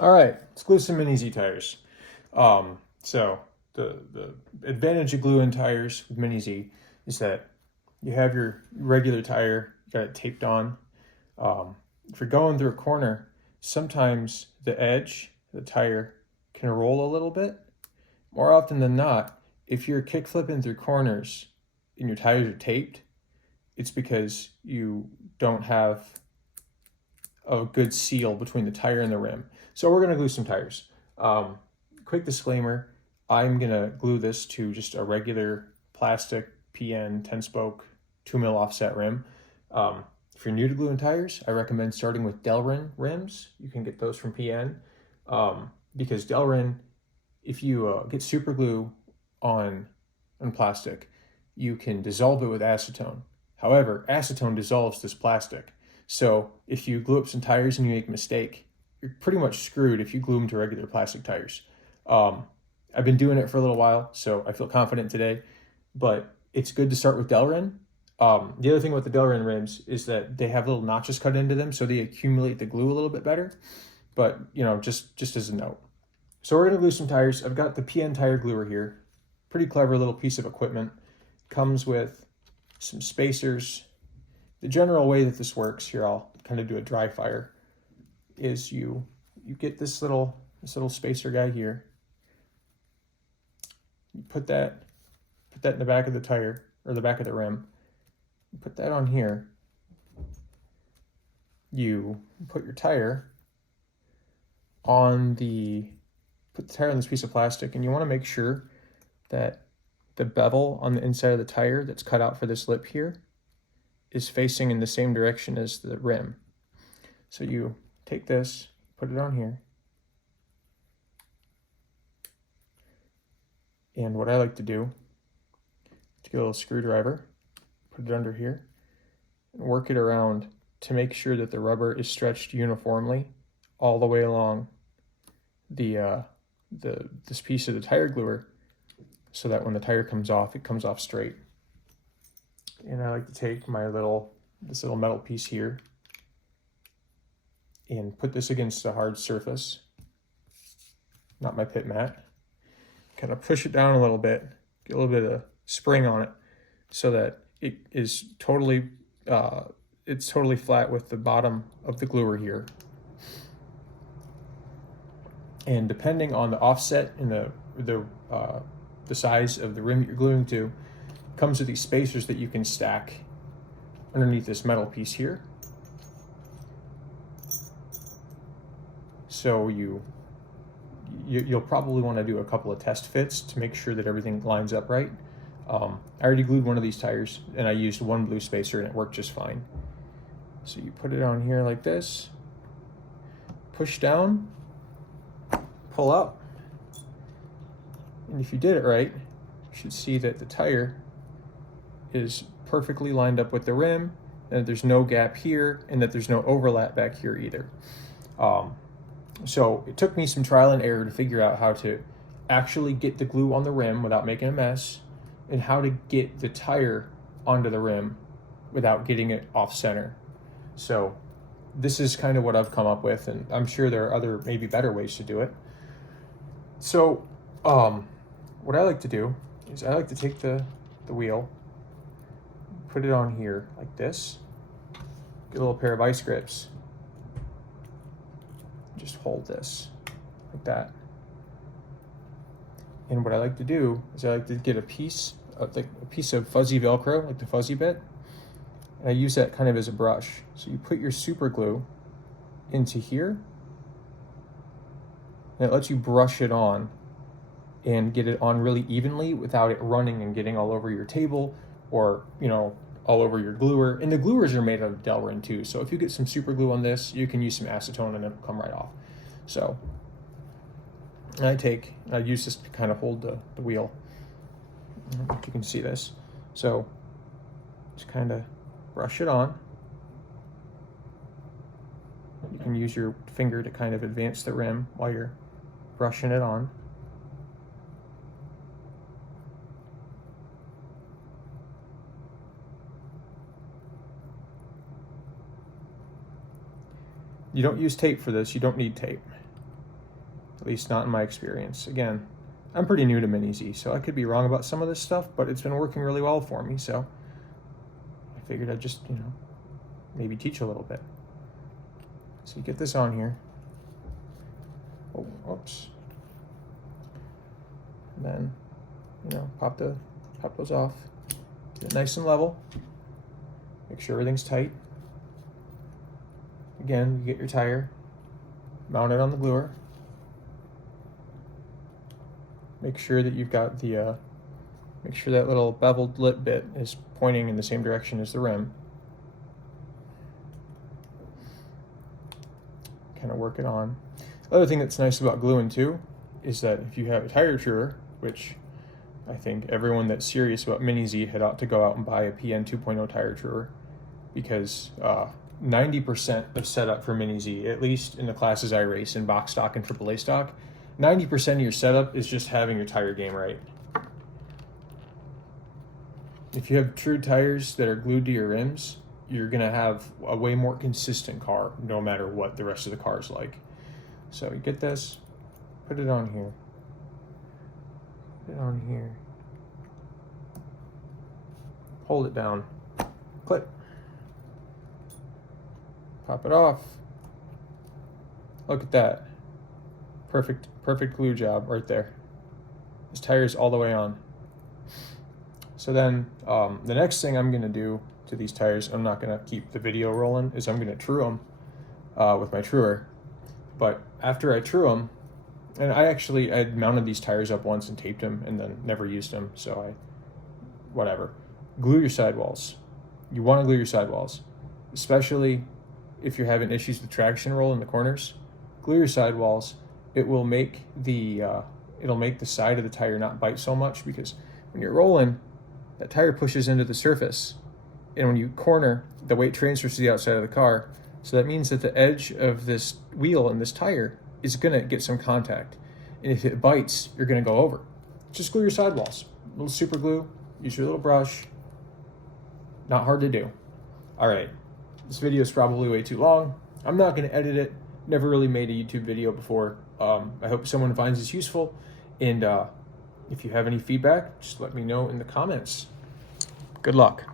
All right, let's glue some mini Z tires. So the advantage of glue in tires with mini Z is that you have your regular tire, you got it taped on. If you're going through a corner, sometimes the edge, the tire, can roll a little bit. More often than not, if you're kick flipping through corners and your tires are taped, it's because you don't have a good seal between the tire and the rim. So we're going to glue some tires. Quick disclaimer, I'm going to glue this to just a regular plastic PN 10-spoke 2mm offset rim. If you're new to gluing tires, I recommend starting with Delrin rims. You can get those from PN because Delrin, if you get super glue on plastic, you can dissolve it with acetone. However, acetone dissolves this plastic. So if you glue up some tires and you make a mistake, you're pretty much screwed if you glue them to regular plastic tires. I've been doing it for a little while, so I feel confident today, but it's good to start with Delrin. The other thing with the Delrin rims is that they have little notches cut into them, so they accumulate the glue a little bit better. But, you know, just as a note. So we're gonna glue some tires. I've got the PN tire gluer here. Pretty clever little piece of equipment. Comes with some spacers. The general way that this works, here I'll kind of do a dry fire, is you get this little spacer guy here. You put that in the back of the tire, or the back of the rim. You put that on here. You put your tire on put the tire on this piece of plastic, and you want to make sure that the bevel on the inside of the tire that's cut out for this lip here is facing in the same direction as the rim. So you take this, put it on here, and what I like to do is get a little screwdriver, put it under here, and work it around to make sure that the rubber is stretched uniformly all the way along this piece of the tire gluer, so that when the tire comes off, it comes off straight. And I like to take this little metal piece here and put this against a hard surface, not my pit mat. Kind of push it down a little bit, get a little bit of spring on it, so that it is totally flat with the bottom of the gluer here. And depending on the offset and the size of the rim you're gluing to, comes with these spacers that you can stack underneath this metal piece here. So you'll probably want to do a couple of test fits to make sure that everything lines up right. I already glued one of these tires, and I used one blue spacer, and it worked just fine. So you put it on here like this, push down, pull up, and if you did it right, you should see that the tire is perfectly lined up with the rim, and that there's no gap here, and that there's no overlap back here either. So it took me some trial and error to figure out how to actually get the glue on the rim without making a mess, and how to get the tire onto the rim without getting it off center. So this is kind of what I've come up with, and I'm sure there are other, maybe better ways to do it. So what I like to do is I like to take the wheel, put it on here like this, get a little pair of vice grips, just hold this like that. And what I like to do is I like to get a piece of fuzzy Velcro, like the fuzzy bit, and I use that kind of as a brush. So you put your super glue into here, and it lets you brush it on and get it on really evenly without it running and getting all over your table, or, you know, all over your gluer. And the gluers are made out of Delrin too, so if you get some super glue on this, you can use some acetone and it'll come right off. So I use this to kind of hold the wheel. I don't know if you can see this. So just kind of brush it on. You can use your finger to kind of advance the rim while you're brushing it on. You don't use tape for this, you don't need tape. at least not in my experience. Again, I'm pretty new to Mini Z, so I could be wrong about some of this stuff, but it's been working really well for me, so I figured I'd just, maybe teach a little bit. So you get this on here. Oh, whoops. And then, pop those off. Do it nice and level. Make sure everything's tight. Again, you get your tire, mount it on the gluer. Make sure that you've got make sure that little beveled lip bit is pointing in the same direction as the rim. Kind of work it on. The other thing that's nice about gluing too is that if you have a tire truer, which I think everyone that's serious about Mini Z had ought to go out and buy a PN 2.0 tire truer, because 90% of setup for Mini Z, at least in the classes I race in box stock and AAA stock, 90% of your setup is just having your tire game right. If you have true tires that are glued to your rims, you're going to have a way more consistent car no matter what the rest of the car is like. So you get this, put it on here. Put it on here. Hold it down. Click. Pop it off. Look at that. Perfect glue job right there. This tire is all the way on. So then the next thing I'm gonna do to these tires, I'm not gonna keep the video rolling, is I'm gonna true them with my truer. But after I true them, and I mounted these tires up once and taped them and then never used them, so whatever. Glue your sidewalls. You wanna glue your sidewalls, especially if you're having issues with traction roll in the corners. Glue your sidewalls. It will make it'll make the side of the tire not bite so much, because when you're rolling, that tire pushes into the surface, and when you corner, the weight transfers to the outside of the car. So that means that the edge of this wheel and this tire is gonna get some contact, and if it bites, you're gonna go over. Just glue your sidewalls. A little super glue. Use your little brush. Not hard to do. All right, this video is probably way too long. I'm not gonna edit it. Never really made a YouTube video before. I hope someone finds this useful, and if you have any feedback, just let me know in the comments. Good luck.